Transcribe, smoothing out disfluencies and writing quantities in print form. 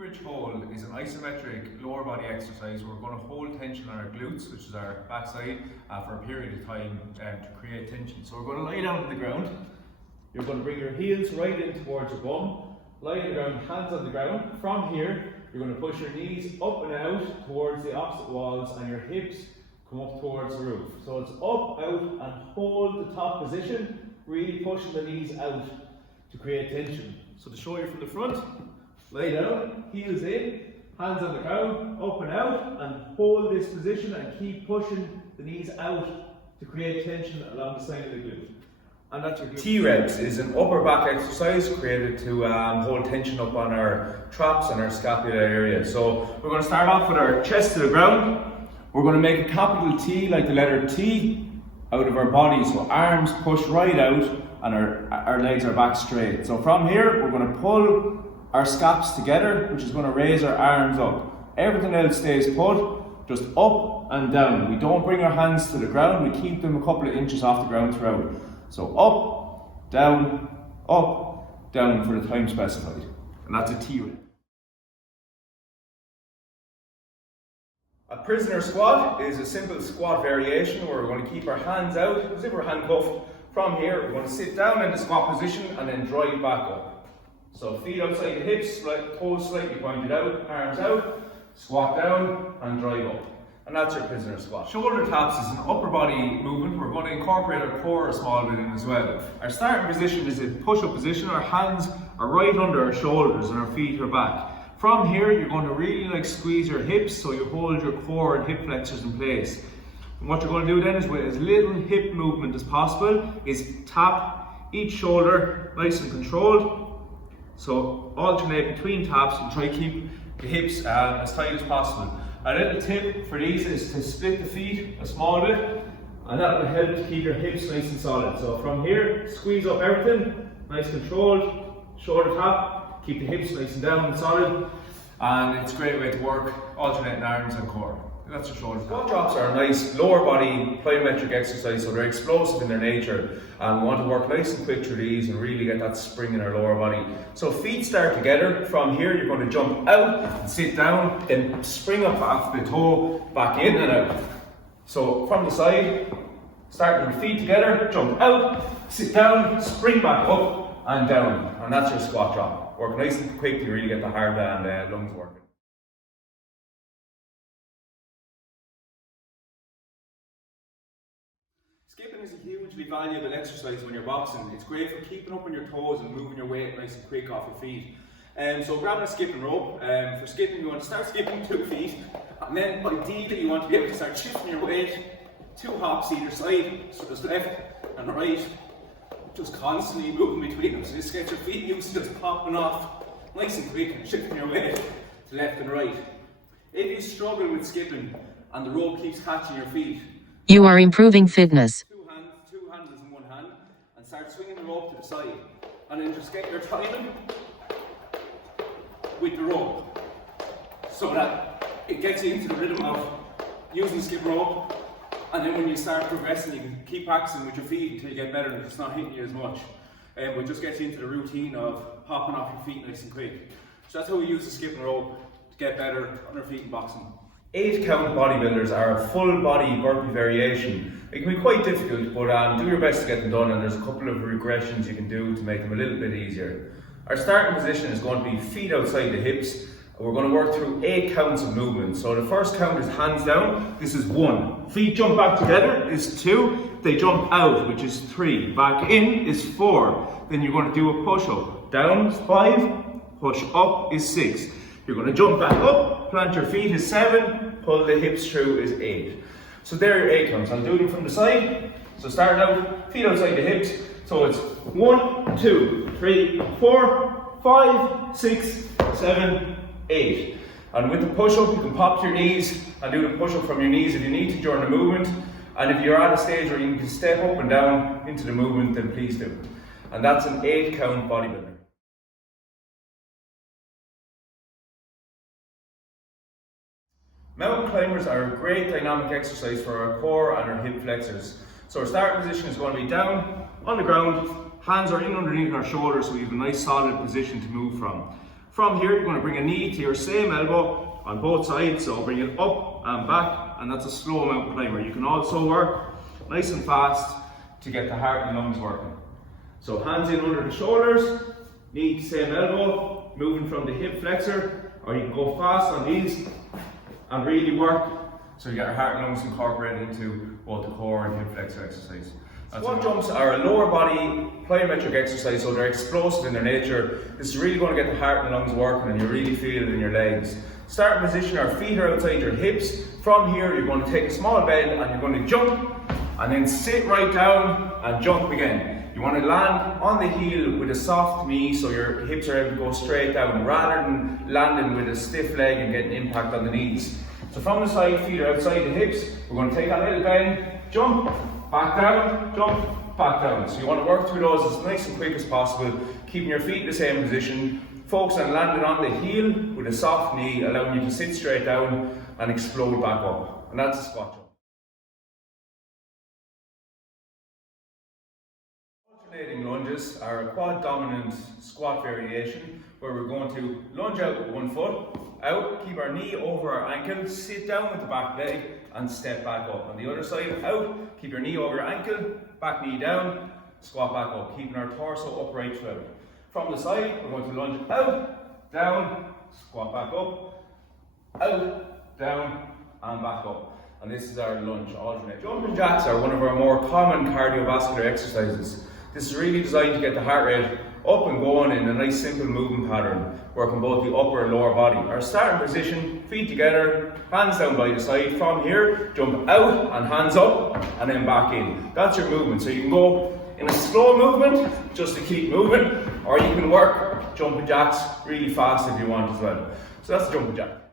bridge hold is an isometric lower body exercise. We're going to hold tension on our glutes, which is our backside, for a period of time to create tension. So we're going to lie down on the ground. You're going to bring your heels right in towards your bum, lie on the ground, hands on the ground. From here, you're going to push your knees up and out towards the opposite walls, and your hips come up towards the roof. So it's up, out, and hold the top position, really pushing the knees out to create tension. So to show you from the front, lay down, heels in, hands on the ground, up and out, and hold this position and keep pushing the knees out to create tension along the side of the glute. And that's your glute. T-reps is an upper back exercise created to hold tension up on our traps and our scapula area. So we're going to start off with our chest to the ground. We're going to make a capital T, like the letter T, out of our body. So arms push right out and our legs are back straight. So from here, we're going to pull our scaps together, which is going to raise our arms up. Everything else stays put, just up and down. We don't bring our hands to the ground, we keep them a couple of inches off the ground throughout. So up, down for the time specified. And that's a T-rep. A prisoner squat is a simple squat variation where we're going to keep our hands out as if we're handcuffed. From here, we're going to sit down in the squat position and then drive back up. So feet outside the hips, toes slightly pointed out, arms out, squat down and drive up. And that's your prisoner squat. Shoulder taps is an upper body movement. We're going to incorporate our core a small bit in as well. Our starting position is a push-up position. Our hands are right under our shoulders and our feet are back. From here, you're going to really squeeze your hips so you hold your core and hip flexors in place. And what you're going to do then is, with as little hip movement as possible, is tap each shoulder nice and controlled. So alternate between taps and try to keep the hips as tight as possible. A little tip for these is to split the feet a small bit, and that will help to keep your hips nice and solid. So from here, squeeze up everything, nice controlled, shoulder tap, keep the hips nice and down and solid, and it's a great way to work alternating arms and core. That's your shoulder tap. Squat drops are a nice lower body plyometric exercise, so they're explosive in their nature, and we want to work nice and quick through these and really get that spring in our lower body. So feet start together. From here, you're going to jump out and sit down, then spring up off the toe, back in and out. So from the side, starting with feet together, jump out, sit down, spring back up and down, and that's your squat drop. Work nice and quick to really get the heart and lungs working. Skipping is a hugely valuable exercise when you're boxing. It's great for keeping up on your toes and moving your weight nice and quick off your feet. So grabbing a skipping rope, for skipping you want to start skipping 2 feet, and then ideally you want to be able to start shifting your weight 2 hops either side, so just left and right, just constantly moving between them. So just get your feet used to just popping off nice and quick and shifting your weight to left and right. If you struggle with skipping and the rope keeps catching your feet, you are improving fitness. Two handles in one hand, and start swinging the rope to the side, and then just get your timing with the rope so that it gets you into the rhythm of using the skip rope, and then when you start progressing you can keep practicing with your feet until you get better and it's not hitting you as much, but just gets you into the routine of popping off your feet nice and quick. So that's how we use the skipping rope to get better on our feet in boxing. 8 count bodybuilders are a full body burpee variation. It can be quite difficult, but do your best to get them done, and there's a couple of regressions you can do to make them a little bit easier. Our starting position is going to be feet outside the hips. We're going to work through 8 counts of movement. So the first count is hands down. This is 1. Feet jump back together is 2. They jump out, which is 3. Back in is 4. Then you're going to do a push up. Down is 5. Push up is 6. You're going to jump back up, plant your feet is 7, pull the hips through is 8. So there are your 8 counts. I'll do them from the side. So starting out, feet outside the hips. So it's 1, 2, 3, 4, 5, 6, 7, 8. And with the push-up, you can pop to your knees and do the push-up from your knees if you need to during the movement. And if you're at a stage where you can step up and down into the movement, then please do. And that's an 8 count bodybuilder. Mountain climbers are a great dynamic exercise for our core and our hip flexors. So our starting position is going to be down on the ground, hands are in underneath our shoulders so we have a nice solid position to move from. From here, you're going to bring a knee to your same elbow on both sides, so bring it up and back, and that's a slow mountain climber. You can also work nice and fast to get the heart and lungs working. So hands in under the shoulders, knee to same elbow, moving from the hip flexor, or you can go fast on these and really work so you get your heart and lungs incorporated into both the core and hip flexor exercise. Squat jumps are a lower body plyometric exercise, so they're explosive in their nature. This is really going to get the heart and lungs working, and you really feel it in your legs. Starting position, our feet are outside your hips. From here, you're going to take a small bend and you're going to jump, and then sit right down and jump again. You want to land on the heel with a soft knee so your hips are able to go straight down rather than landing with a stiff leg and getting impact on the knees. So from the side, feet are outside the hips. We're going to take that little bend, jump, back down, jump, back down. So you want to work through those as nice and quick as possible, keeping your feet in the same position. Focus on landing on the heel with a soft knee, allowing you to sit straight down and explode back up. And that's a squat jump. Alternating lunges are a quad dominant squat variation where we're going to lunge out with one foot, out, keep our knee over our ankle, sit down with the back leg and step back up. On the other side, out, keep your knee over your ankle, back knee down, squat back up, keeping our torso upright throughout. From the side, we're going to lunge out, down, squat back up, out, down and back up. And this is our lunge alternate. Jumping jacks are one of our more common cardiovascular exercises. This is really designed to get the heart rate up and going in a nice simple movement pattern, working both the upper and lower body. Our starting position, feet together, hands down by the side. From here, jump out and hands up and then back in. That's your movement. So you can go in a slow movement just to keep moving, or you can work jumping jacks really fast if you want as well. So that's the jumping jack.